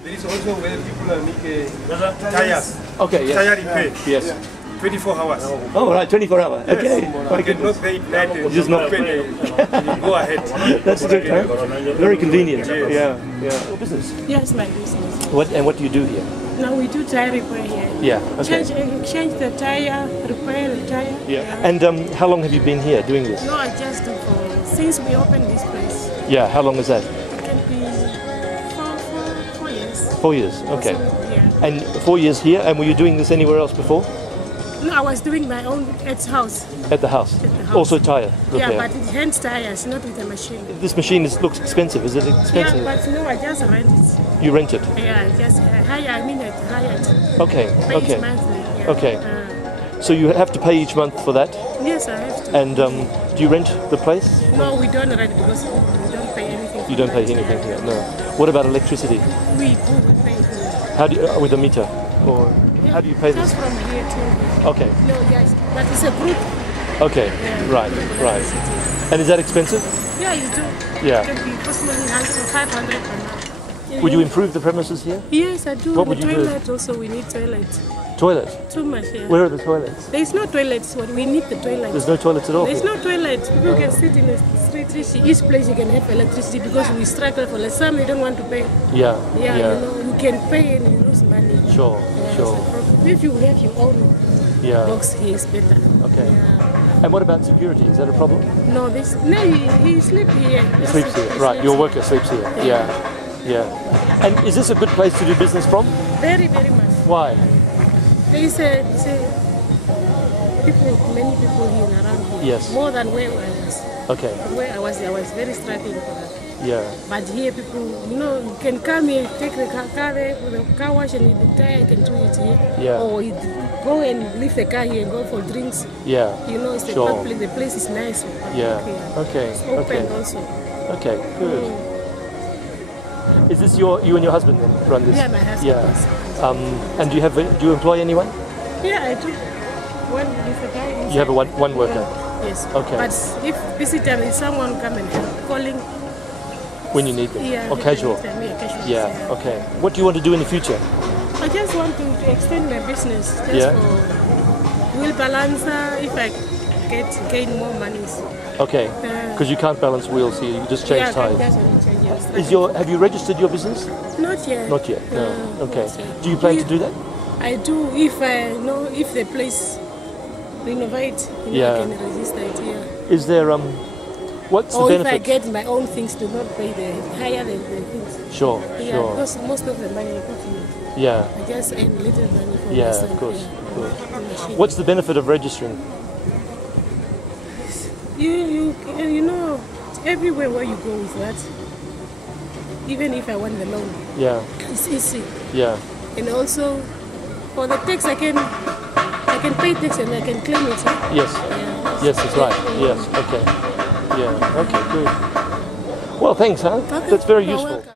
There is also where people are making tires. Okay, yes. Tire repair. Yes. 24 hours. Oh, right, 24 hours. Okay. You cannot pay that. You just not pay. You go ahead. That's good, huh? Very convenient. Yeah, yeah. Your business? Yes, my business. What do you do here? Now we do tire repair here. Yeah, okay. Change the tire, repair the tire. Yeah. And how long have you been here doing this? No, I just do since we opened this place. Yeah, how long is that? It can be 4 years. 4 years, okay. Yeah. And 4 years here, and were you doing this anywhere else before? No, I was doing my own at house. At the house? At the house. Also tire repair? Yeah, but it's hand tires, not with a machine. This machine looks expensive, is it expensive? Yeah, but no, I just rent it. You rent it? Yeah, just hire it. Okay, Pay okay. each monthly. Yeah. Okay. So you have to pay each month for that? Yes, I have to. And do you rent the place? No, we don't rent because we don't pay anything. You don't pay anything here, no. What about electricity? We pay here. How do you, with a meter? Or how do you pay this? Just from here to here. Okay. No, yes, but it's a group. Okay, Yeah. right. And is that expensive? Yeah, you do. Yeah. It can be possibly 100 or 500 per month. Would you improve the premises here? Yes, I do. What would you do? Toilet also, we need toilet. Toilet? Too much, yeah. Where are the toilets? There is no toilets, but we need the toilet. There's no toilets at all? There's no toilet. People can sit in the street. Each place you can have electricity because we struggle for like some you don't want to pay. Yeah. Yeah, you know, you can pay and you lose money. Sure, Yeah, sure. if you have your own box here, it's better. Okay. Yeah. And what about security? Is that a problem? No, he sleeps here. He sleeps here. Right, your worker sleeps here. Yeah. And is this a good place to do business from? Very, very much. Why? There is many people here around here. Yes. More than where I was. Okay. Where I was very struggling for that. Yeah. But here people, you can come here, take the car there, for the car wash and the tire, you can do it here. Yeah. Or you go and leave the car here and go for drinks. Yeah. You know, it's Sure. public, the place is nice. Yeah. Here. Okay. It's open also. Okay, good. Is this you and your husband then run this? Yeah, my husband. Yeah. And do you employ anyone? Yeah, I do. You have one worker? Yes. Okay. But if visitor is someone come and help, calling. When you need them? Yeah. Or casual? Yeah, casual. Yeah, okay. What do you want to do in the future? I just want to extend my business. Just for wheel balancer, if I gain more money. Okay. Because you can't balance wheels here, you just change tires. Have you registered your business? Not yet. Not yet, no. Okay. Not yet. Do you plan to do that? I do if I know if the place renovate, I can register it here. Is there what's the benefit? If I get my own things, to not pay the higher the things. Sure. Because most of the money I put in. Yeah. I just earn little money for myself. Of course. What's the benefit of registering? You know, everywhere where you go with that, even if I want the loan, it's easy. Yeah. And also, for the tax, I can pay tax and I can claim it. Huh? Yes. Yeah. Yes, that's right. Yes. Okay. Yeah. Okay. Good. Well, thanks, huh? Okay. That's very You're useful. welcome.